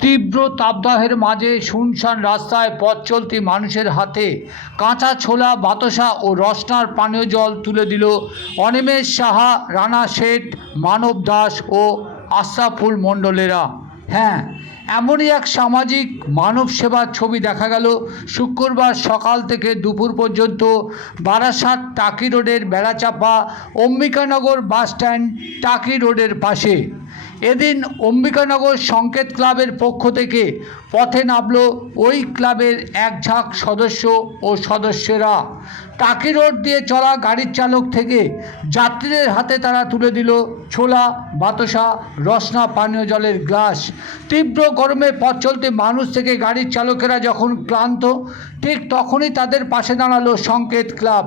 তীব্র তাপদাহের মাঝে শুনশান রাস্তায় পথ চলতি মানুষের হাতে কাঁচা ছোলা, বাতাসা ও রসনার পানীয় জল তুলে দিল অনিমেষ সাহা, রানা শেঠ, মানব দাস ও আশরাফুল মণ্ডলেরা। হ্যাঁ, এমনই এক সামাজিক মানব সেবার ছবি দেখা গেল শুক্রবার সকাল থেকে দুপুর পর্যন্ত বারাসাত টাকি রোডের বেড়াচাপা অম্বিকানগর বাসস্ট্যান্ড টাকি রোডের পাশে। এদিন অম্বিকানগর সংকেত ক্লাবের পক্ষ থেকে পথে নামল ওই ক্লাবের এক ঝাঁক সদস্য ও সদস্যরা। টাকি রোড দিয়ে চলা গাড়ির চালক থেকে যাত্রীদের হাতে তারা তুলে দিল ছোলা, বাতাসা, রসনা পানীয় জলের গ্লাস। তীব্র গরমে পথ চলতে মানুষ থেকে গাড়ির চালকেরা যখন ক্লান্ত, ঠিক তখনই তাদের পাশে দাঁড়ালো সংকেত ক্লাব।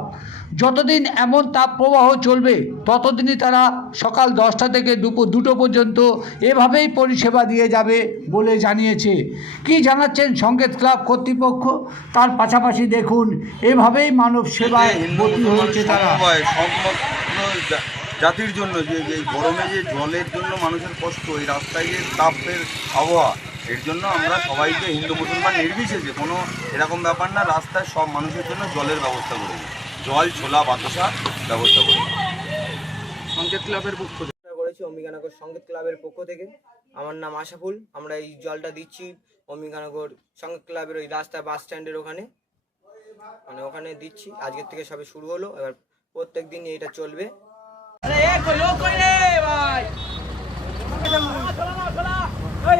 যতদিন এমন তাপপ্রবাহ চলবে ততদিনই তারা সকাল 10টা থেকে দুপুর 2টো পর্যন্ত এভাবেই পরিষেবা দিয়ে যাবে বলে জানিয়েছে। কি জানাচ্ছেন সংকেত ক্লাব কর্তৃপক্ষ, তার পাশাপাশি দেখুন এভাবেই মানব সেবায় ব্রতী হয়েছে তারা। জাতির জন্য যে এই গরমে যে জলের জন্য মানুষের কষ্ট, এই রাস্তায় যে তাপের আবহাওয়া, এর জন্য আমরা সবাইকে হিন্দু মুসলমান নির্বিশেষে কোনো এরকম ব্যাপার না, রাস্তায় সব মানুষের জন্য জলের ব্যবস্থা করে দিই, জল, ছোলা, বাতাসা ব্যবস্থা করে সংকেত ক্লাবের পক্ষ থেকে করেছি। অম্বিকানগর সংকেত ক্লাবের পক্ষ থেকে আমার নাম আশাফুল। আমরা এই জলটা দিচ্ছি অম্বিকানগর সংকেত ক্লাবের ওই রাস্তা বাস স্ট্যান্ডের ওখানে, মানে ওখানে দিচ্ছি। আজকের থেকে সবে শুরু হলো, এবার প্রত্যেক দিন এটা চলবে। ভাই